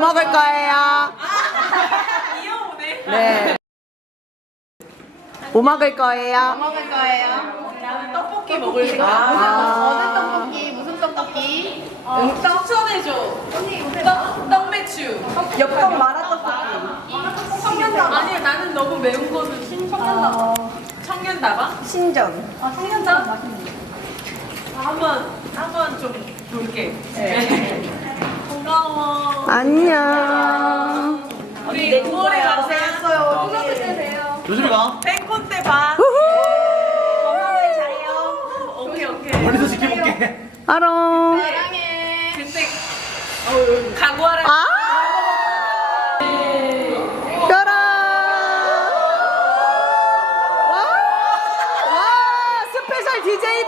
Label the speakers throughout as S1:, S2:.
S1: 먹을 거예요?
S2: 귀여우네.
S1: 네. 뭐 먹을 거예요?
S3: 먹을 거예요.
S2: 나는 떡볶이 먹을 생각.
S3: 어느 떡볶이? 무슨 떡볶이?
S2: 추천해줘. 떡매추.
S1: 엽떡 마라 떡볶이.
S2: 청년다방. 아니 나는 너무 매운 거는 청년다방. 청년다방?
S1: 신전.
S2: 청년다방 맛있는데. 한번 좀 볼게. 고마워.
S1: 안녕.
S2: 우리 9월에 가세요.
S4: 조심히 가.
S2: 팬콘 때 봐.
S3: 건강하게 잘해요.
S2: 오케이.
S4: 멀리서 지켜볼게.
S1: 아롱.
S3: 사랑해.
S2: 근데 각오하라.
S1: 아! 따라. 와, 스페셜 DJ다.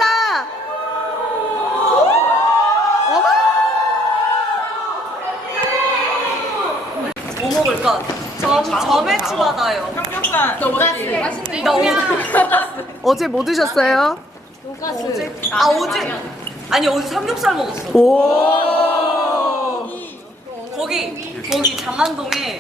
S2: 뭐 먹을까? 점액추 받아요. 삼겹살. 나
S1: 어제 뭐 드셨어요?
S2: 어제 삼겹살 먹었어.
S1: 오.
S2: 거기 장안동에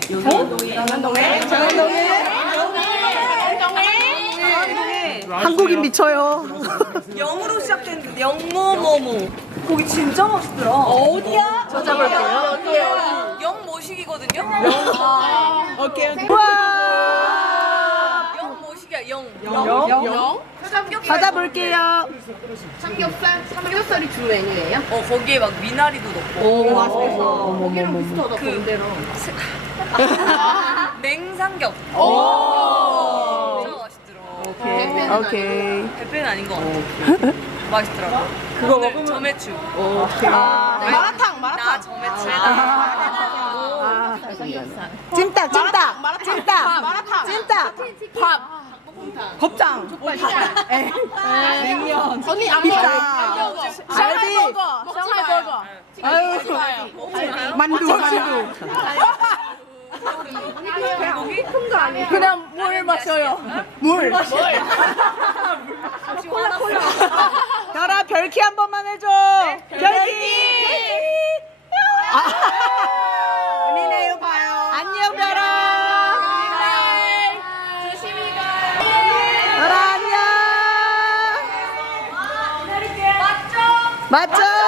S1: 한국인 미쳐요.
S2: 영으로 시작했는데 영모모모 거기 진짜 맛있더라. 어디야?
S1: 찾아볼게요.
S2: 영모식이거든요.
S1: 오케이. 와.
S2: 영모식이야 영.
S3: 삼겹살.
S1: 찾아볼게요.
S3: 삼겹살이 주 메뉴예요?
S2: 거기에 막 미나리도 넣고
S1: 오, 맛있겠어.
S3: 고기랑 비슷하다 본대로.
S2: 냉삼겹.
S1: 오.
S2: 진짜 맛있더라.
S1: 오케이. 오케이.
S2: 대패는 아닌 것 같아. 맛있더라고.
S1: 그거
S2: 오늘
S1: 먹으면-
S2: 점액추.
S1: 오케이.
S3: 마라탕.
S2: 나 점액추에다.
S1: 아. 찜닭, 찜닭. 찜닭.
S3: 마라탕.
S1: 찜닭.
S3: 밥.
S1: 곱창. 냉면.
S3: 언니 안
S1: 피자.
S3: 먹어.
S1: 갈비.
S3: 샹하이 버거.
S1: 아유. 만두, 만두. 그냥 물 마셔요. 물. 별아, 별키 한 번만 해줘. 별키. 은희네요 봐요. 안녕, 별아.
S3: 조심히 가.
S1: 별아, 안녕. 맞죠?